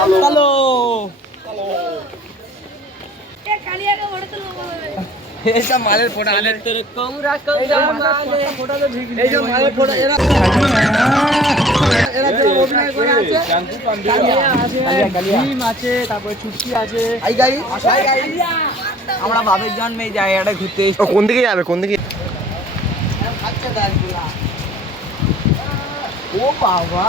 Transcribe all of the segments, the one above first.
কালো এইটা তারপরে চুটকি আছে। আমরা ভাবের জন্মে যাই এটা ঘুরতে কোন দিকে যাবে কোন দিকে? ও বাবা।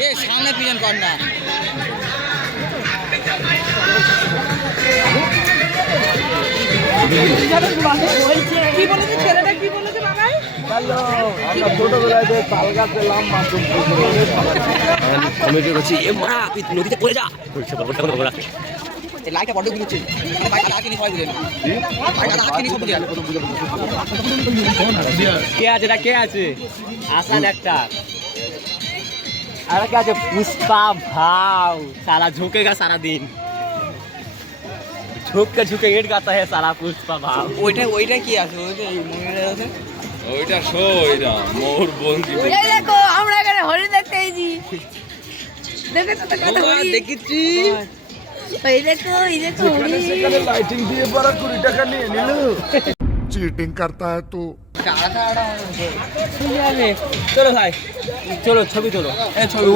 এ সামনে পিজন কর না করছি এ তুই নদীতে পড়ে যা। এই লাইটটা বড় দিচ্ছে বাইক আগে সবাই বুঝে বাইক আগে সব বুঝে কে আছে এটা কে আছে? আসান একটা। আর কে আছে পুষ্পা भाव साला झुकेगा सारा दिन झुक के झुके एट गाता है साला पुष्पा भाव ওইটা ওইটা কি আছে ওইটা এই মহিলার আছে ওইটা শো ওইটা মোর বন্দি এই দেখো আমরা এখানে হরিণ দেখতে এসেছি দেখে তো কত হরিণ দেখেছি এই দেখো এই দেখো হরিণ लाइटिंग दिए बड़ा कुड़ी टका नहीं नीलू चीटिंग करता है तू সারা সারা চলো ভাই চলো ছবি তোলো এই ছবি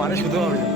মানে শুধু হবে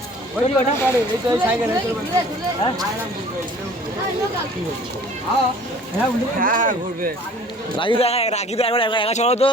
হ্যাঁ? হ্যাঁ রাখি দা রাখি দে একবার একা চলো তো।